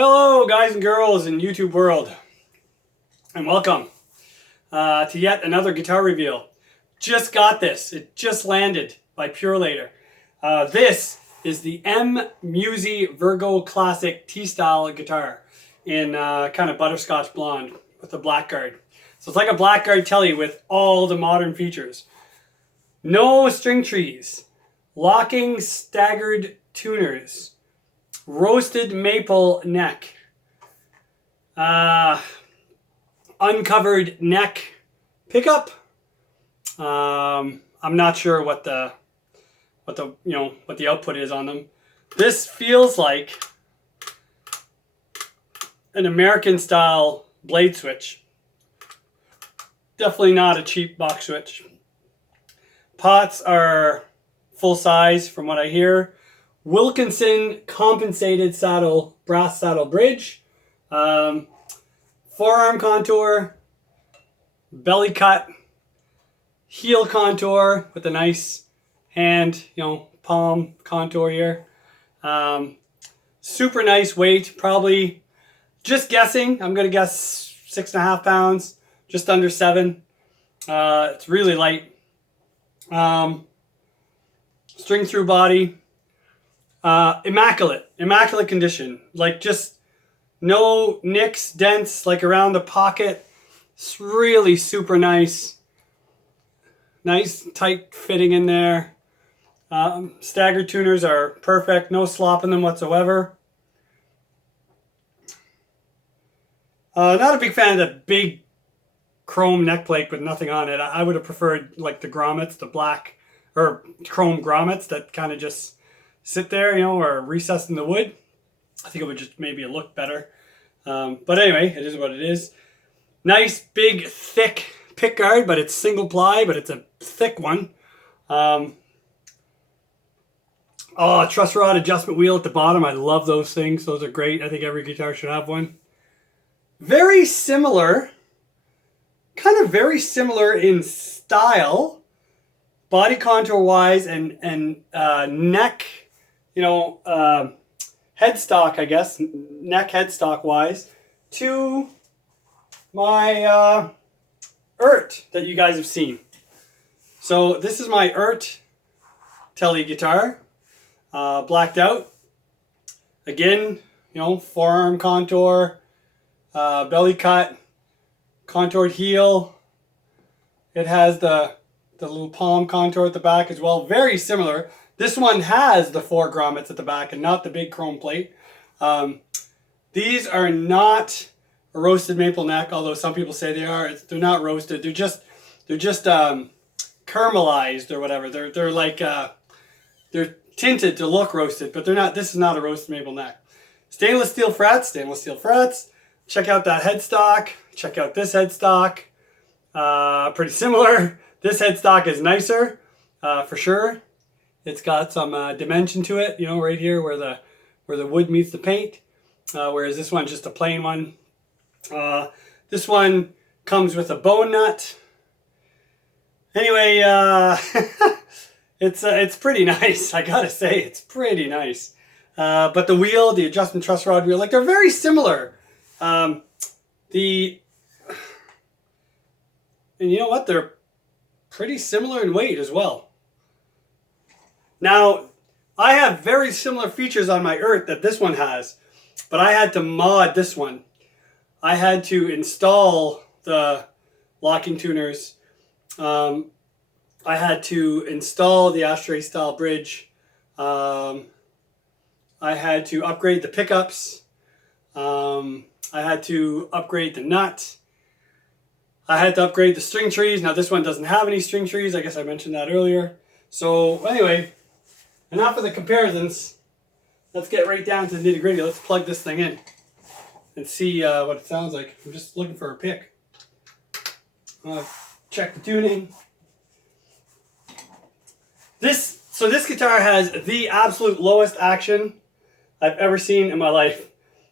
Hello guys and girls in YouTube world, and welcome to yet another guitar reveal. Just got this, it just landed by Purelator. This is the M-Musi Virgo Classic T-style guitar in kind of butterscotch blonde with a black guard. So it's like a black guard telly with all the modern features. No string trees, locking staggered tuners, roasted maple neck, uncovered neck pickup. I'm not sure what the output is on them. This feels like an American style blade switch. Definitely not a cheap box switch. Pots are full size from what I hear. Wilkinson compensated saddle, brass saddle bridge, forearm contour, belly cut, heel contour with a nice hand, palm contour here. Super nice weight, probably, just guessing, I'm gonna guess 6.5 pounds, just under 7. It's really light. String through body. Immaculate condition. Like just no nicks, dents like around the pocket. It's really super nice. Nice tight fitting in there. Staggered tuners are perfect. No slop in them whatsoever. Not a big fan of the big chrome neck plate with nothing on it. I would have preferred like the grommets, the black or chrome grommets that kind of just sit there, or recessed in the wood. I think it would just maybe look better. But anyway, it is what it is. Nice, big, thick pick guard, but it's single ply, but it's a thick one. Truss rod adjustment wheel at the bottom. I love those things. Those are great. I think every guitar should have one. Very similar, kind of very similar in style, body contour wise and neck, headstock, I guess, neck headstock wise, to my Ert that you guys have seen. So this is my Ert telly guitar, blacked out. Again, forearm contour, belly cut, contoured heel. It has the little palm contour at the back as well. Very similar. This one has the 4 grommets at the back and not the big chrome plate. These are not a roasted maple neck, although some people say they are. They're not roasted. They're just caramelized or whatever. They're like they're tinted to look roasted, but they're not. This is not a roasted maple neck. Stainless steel frets. Check out that headstock. Check out this headstock. Pretty similar. This headstock is nicer, for sure. It's got some dimension to it, right here where the wood meets the paint. Whereas this one's just a plain one. This one comes with a bone nut. Anyway, it's pretty nice. I gotta say, it's pretty nice. But the wheel, the adjustment truss rod wheel, they're very similar. And you know what? They're pretty similar in weight as well. Now, I have very similar features on my Ert that this one has, but I had to mod this one. I had to install the locking tuners. I had to install the ashtray style bridge. I had to upgrade the pickups. I had to upgrade the nut. I had to upgrade the string trees. Now this one doesn't have any string trees. I guess I mentioned that earlier. So anyway, enough of the comparisons. Let's get right down to the nitty gritty. Let's plug this thing in and see what it sounds like. I'm just looking for a pick. Check the tuning. This guitar has the absolute lowest action I've ever seen in my life.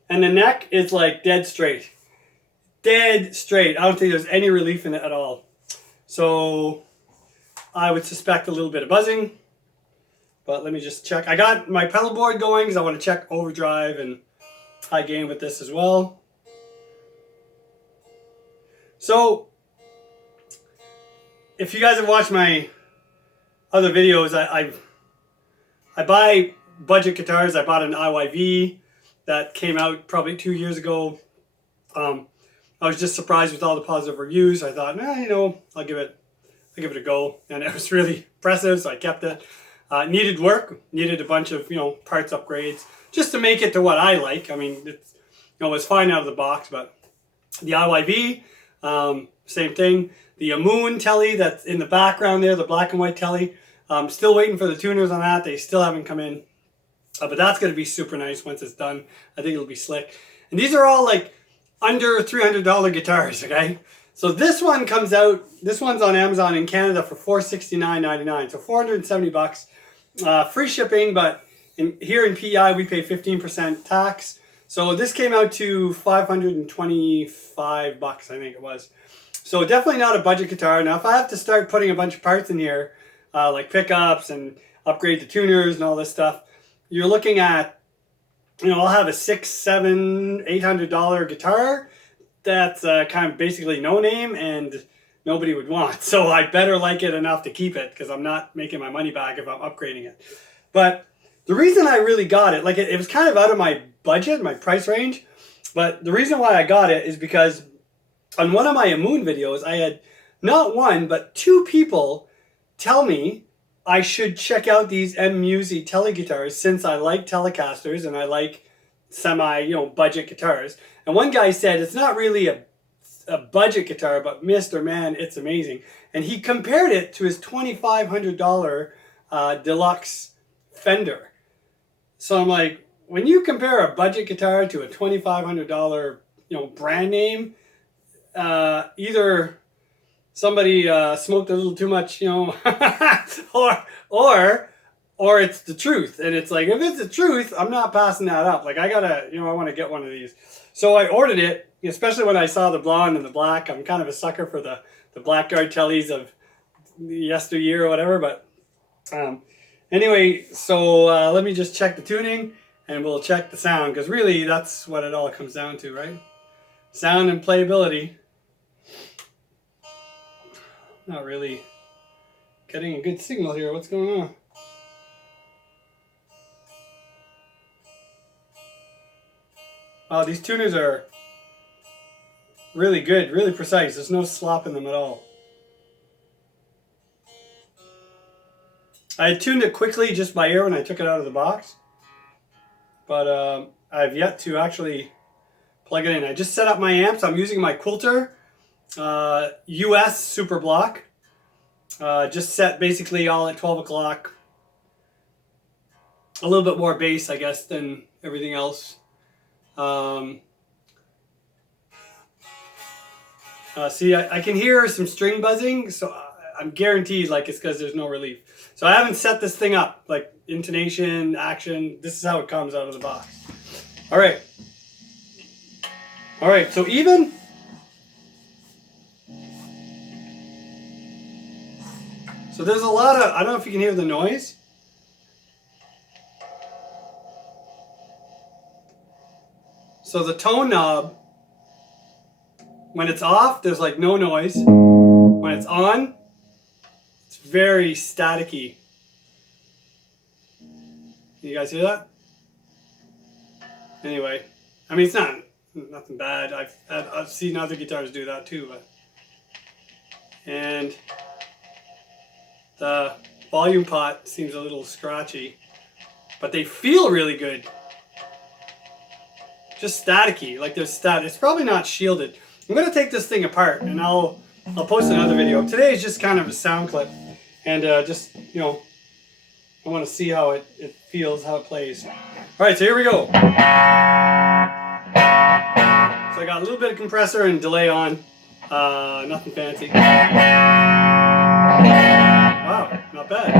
And the neck is like dead straight. Dead straight. I don't think there's any relief in it at all. So I would suspect a little bit of buzzing. But let me just check. I got my pedal board going because I want to check overdrive and high gain with this as well. So if you guys have watched my other videos, I buy budget guitars. I bought an IYV that came out probably 2 years ago. I was just surprised with all the positive reviews. I thought, I'll give it a go, and it was really impressive, so I kept it. Needed work, needed a bunch of parts upgrades just to make it to what I like. I mean, it was fine out of the box, but the IYV, same thing. The M-Musi telly that's in the background there, the black and white telly. I'm still waiting for the tuners on that. They still haven't come in, but that's going to be super nice once it's done. I think it'll be slick. And these are all like under $300 guitars, okay? So this one comes out, this one's on Amazon in Canada for $469.99, so $470. Free shipping, but here in PEI we pay 15% tax. So this came out to $525, I think it was. So definitely not a budget guitar. Now if I have to start putting a bunch of parts in here, like pickups and upgrade the tuners and all this stuff, you're looking at, I'll have a $600, $700, $800 guitar that's kind of basically no name and nobody would want. So I better like it enough to keep it, because I'm not making my money back if I'm upgrading it. But the reason I really got it, like it was kind of out of my budget, my price range, but the reason why I got it is because on one of my M-Musi videos, I had not one, but 2 people tell me I should check out these M-Musi tele guitars, since I like Telecasters and I like semi, budget guitars. And one guy said it's not really a budget guitar, but Mr. Man, it's amazing. And he compared it to his $2,500 deluxe Fender. So I'm like, when you compare a budget guitar to a $2,500, brand name, either somebody smoked a little too much, or it's the truth. And it's like, if it's the truth, I'm not passing that up. Like I gotta, I want to get one of these. So I ordered it, especially when I saw the blonde and the black. I'm kind of a sucker for the Blackguard tellies of yesteryear or whatever. But anyway, so let me just check the tuning and we'll check the sound, because really that's what it all comes down to, right? Sound and playability. Not really getting a good signal here. What's going on? Wow, these tuners are really good, really precise. There's no slop in them at all. I tuned it quickly just by ear when I took it out of the box, but I've yet to actually plug it in. I just set up my amps. I'm using my Quilter US Super Block. Just set basically all at 12 o'clock. A little bit more bass, I guess, than everything else. See, I can hear some string buzzing, so I'm guaranteed like it's because there's no relief. So I haven't set this thing up, like intonation, action. This is how it comes out of the box. All right. All right, so even. So there's a lot of, I don't know if you can hear the noise. So the tone knob, when it's off, there's like no noise. When it's on, it's very staticky. Can you guys hear that? Anyway, I mean, it's nothing bad. I've seen other guitars do that too, but. And the volume pot seems a little scratchy, but they feel really good. Just staticky, like there's it's probably not shielded. I'm gonna take this thing apart and I'll post another video. Today is just kind of a sound clip, and just I want to see how it feels, how it plays. All right, so here we go. So I got a little bit of compressor and delay on, nothing fancy. Wow, not bad.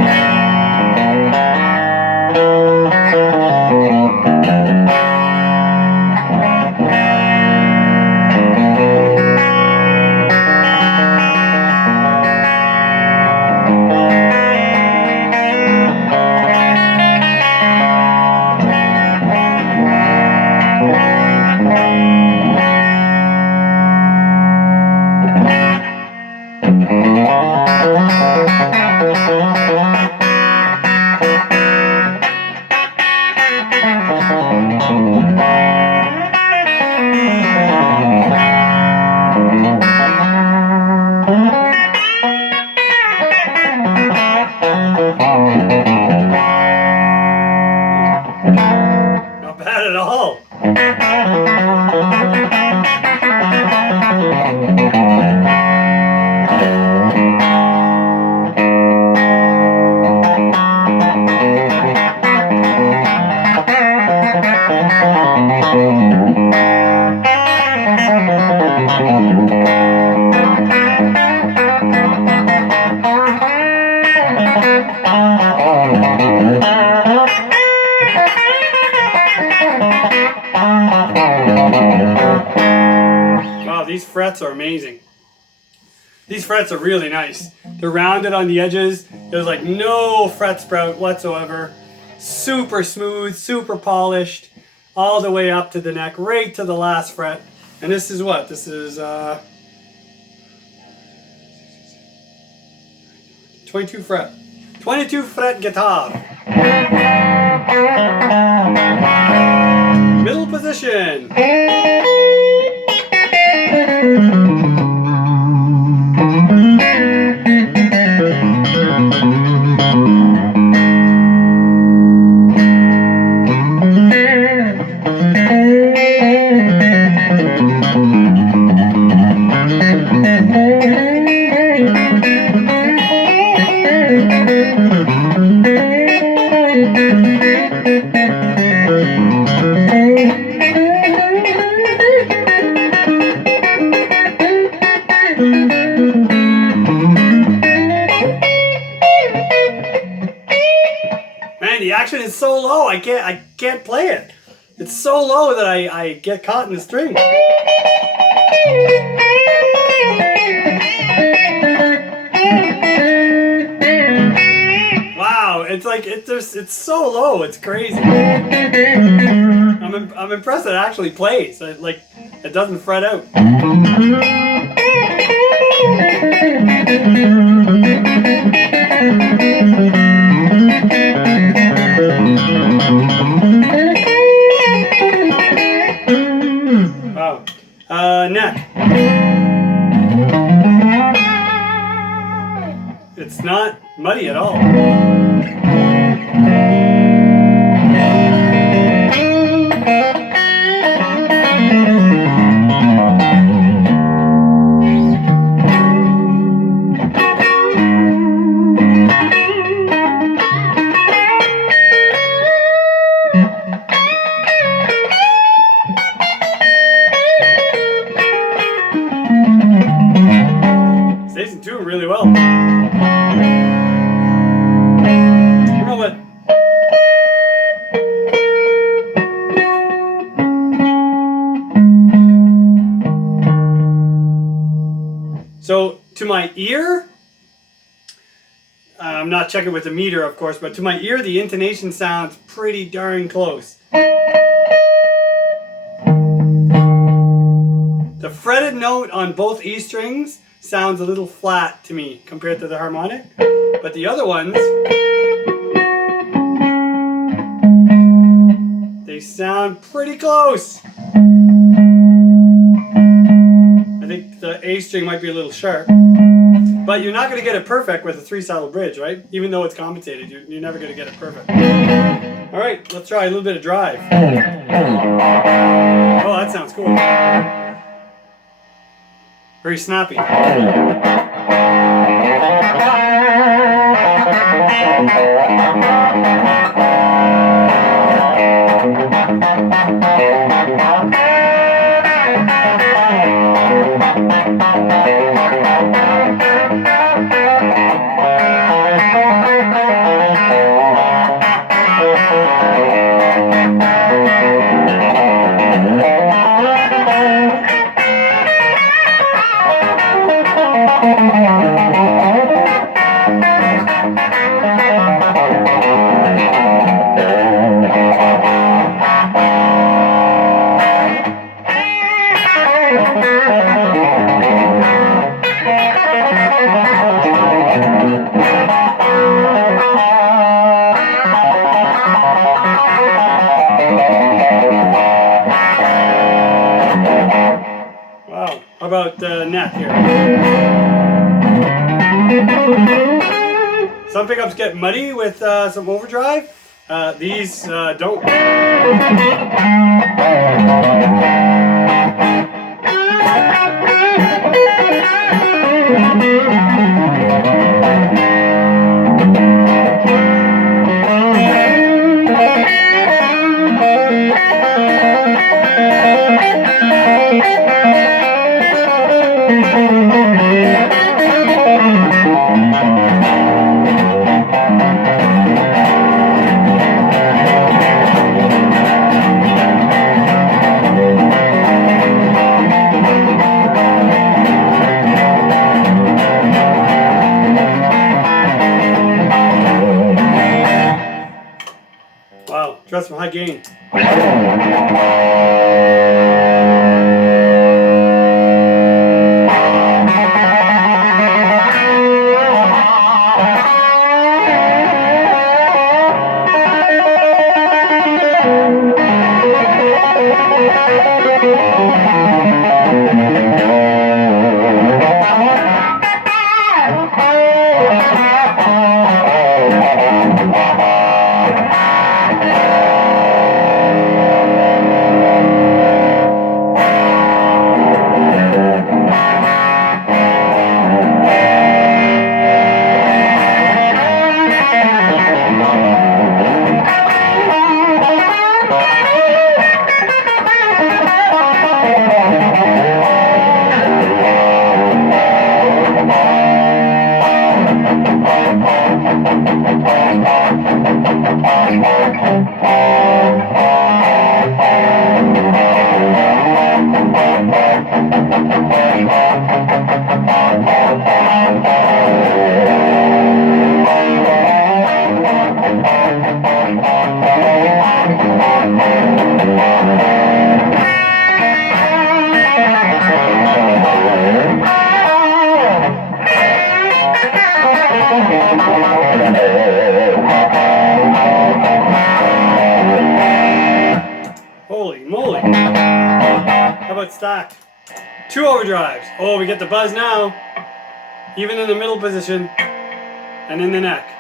Wow, these frets are amazing. These frets are really nice. They're rounded on the edges. There's like no fret sprout whatsoever. Super smooth, super polished, all the way up to the neck, right to the last fret. And this is what? This is 22 fret. 22 fret guitar. Middle position. Man, the action is so low, I can't play it. It's so low that I get caught in the string. Wow, it's like it's so low, it's crazy. I'm impressed that it actually plays. Like it doesn't fret out. Wow. Neck. It's not muddy at all. Stays in tune really well. You know what? So to my ear, I'm not checking with the meter, of course, but to my ear, the intonation sounds pretty darn close. The fretted note on both E strings sounds a little flat to me compared to the harmonic, but the other ones, they sound pretty close. I think the A string might be a little sharp, but you're not going to get it perfect with a 3-saddle bridge, right? Even though it's compensated, you're never going to get it perfect. All right, let's try a little bit of drive. Oh, that sounds cool. Very snappy. Wow, how about neck here? Some pickups get muddy with some overdrive. These don't. Wow, dress from high gain. Holy moly. How about stacked? 2 overdrives. Oh, we get the buzz now. Even in the middle position. And in the neck.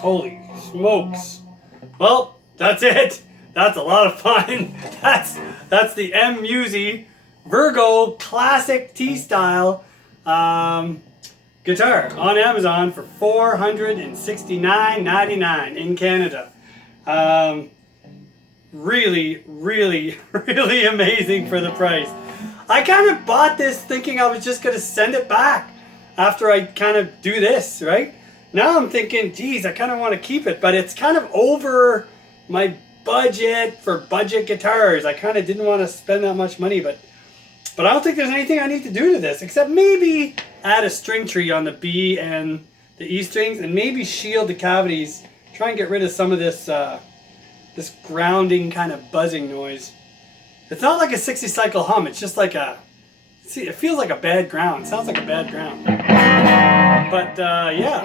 Holy smokes. Well, that's it. That's a lot of fun. That's the M-Musi Virgo Classic T-Style guitar on Amazon for $469.99 in Canada. Really, really, really amazing for the price. I kind of bought this thinking I was just going to send it back after I kind of do this, right? Now I'm thinking, geez, I kind of want to keep it, but it's kind of over my budget for budget guitars. I kind of didn't want to spend that much money, but I don't think there's anything I need to do to this, except maybe add a string tree on the B and the E strings, and maybe shield the cavities, try and get rid of some of this this grounding kind of buzzing noise. It's not like a 60 cycle hum, it's just like a, see, it feels like a bad ground. It sounds like a bad ground. But yeah.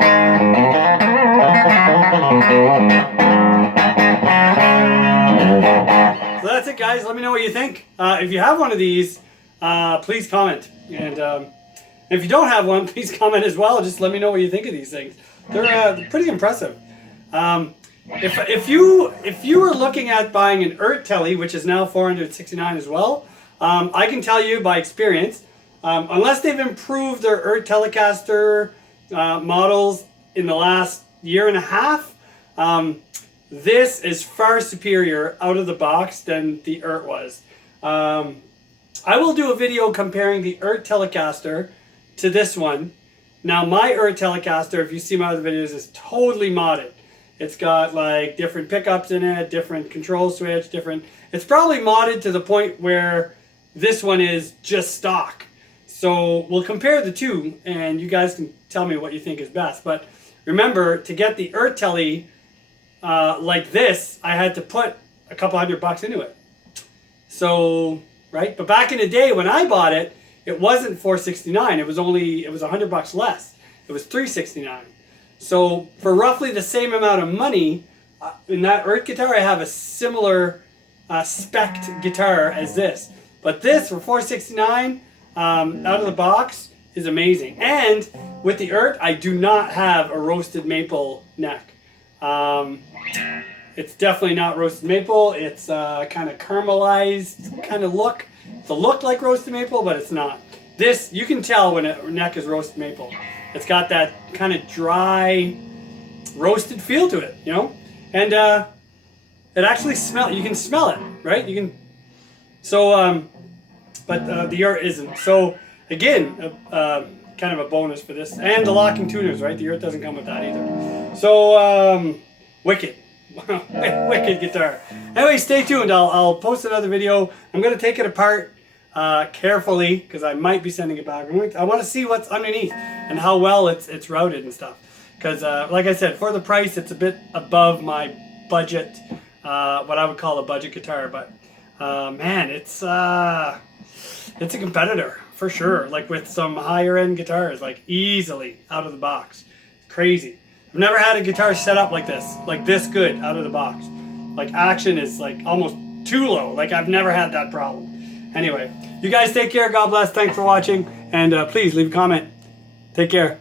So that's it, guys. Let me know what you think. If you have one of these, please comment. And if you don't have one, please comment as well. Just let me know what you think of these things. They're pretty impressive. If you were looking at buying an Telly, which is now $469 as well, I can tell you by experience, unless they've improved their Telecaster models in the last year and a half, this is far superior out of the box than the was. I will do a video comparing the Telecaster to this one. Now my Telecaster, if you see my other videos, is totally modded. It's got like different pickups in it, different control switch, it's probably modded to the point where this one is just stock. So we'll compare the two and you guys can tell me what you think is best. But remember, to get the Telly like this, I had to put a couple $100 into it. So, right? But back in the day when I bought it, it wasn't $469. It was $100 less. It was $369. So for roughly the same amount of money, in that guitar I have a similar spec'd guitar as this. But this for $469 out of the box is amazing. And with the I do not have a roasted maple neck. It's definitely not roasted maple. It's kind of caramelized kind of look. It's a look like roasted maple, but it's not. This, you can tell when a neck is roasted maple. It's got that kind of dry, roasted feel to it, you know? And it actually you can smell it, right? You can, so, but the isn't. So, again, kind of a bonus for this. And the locking tuners, right? The doesn't come with that either. So, wicked. Wicked guitar. Anyway, stay tuned. I'll post another video. I'm going to take it apart carefully because I might be sending it back. I want to see what's underneath and how well it's routed and stuff. Because, like I said, for the price, it's a bit above my budget, what I would call a budget guitar. But, man, it's a competitor for sure. Like with some higher end guitars, like easily out of the box. Crazy. I've never had a guitar set up like this good out of the box. Like action is like almost too low. Like I've never had that problem. Anyway, you guys take care. God bless. Thanks for watching. And please leave a comment. Take care.